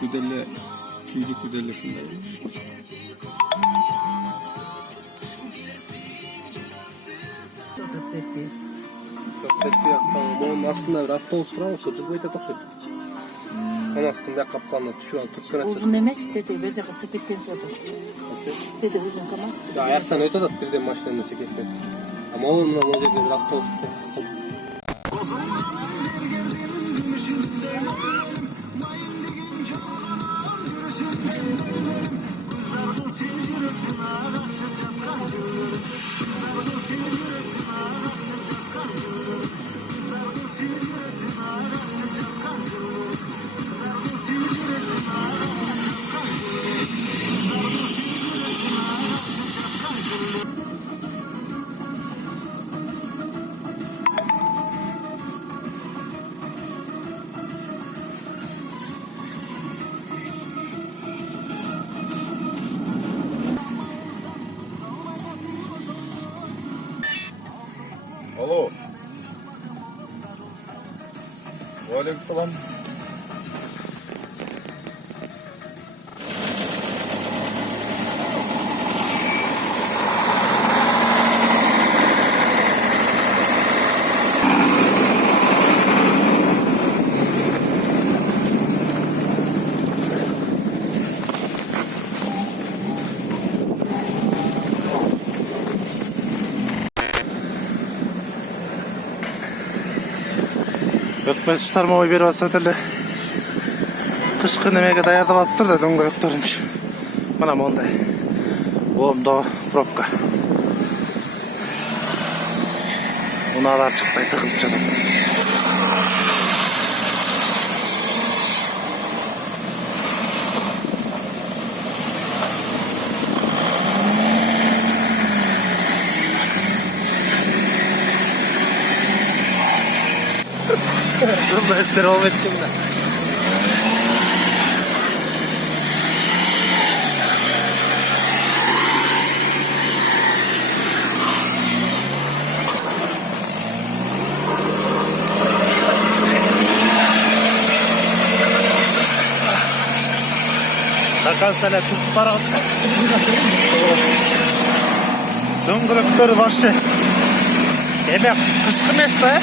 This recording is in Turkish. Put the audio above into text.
güdelle, iyilik güdellesinde. Onun aslında bir avtobus falan olsa cıbıyla tokşet. Onun aslında kaplanla şu an tutkan açır. Uzun emez dedi, böyle kaçıp gitken sordu. Dedi uzun kamat. Ya ayaktan öte de birden maçlarını çekişti. Ama onunla olacak bir avtobus. Alo. Aleykümselam. Öpmez tutarma oy bir vasat ele. Kışkı nemege dayarda battır da dönge öptürünç. Bana mı onday. Oğumda propka. Unalar çıktay tıkılıp canım. Ben size rol ettim de. Takan sene tut para. Döngürüktür başı. Demek kışkı mesle.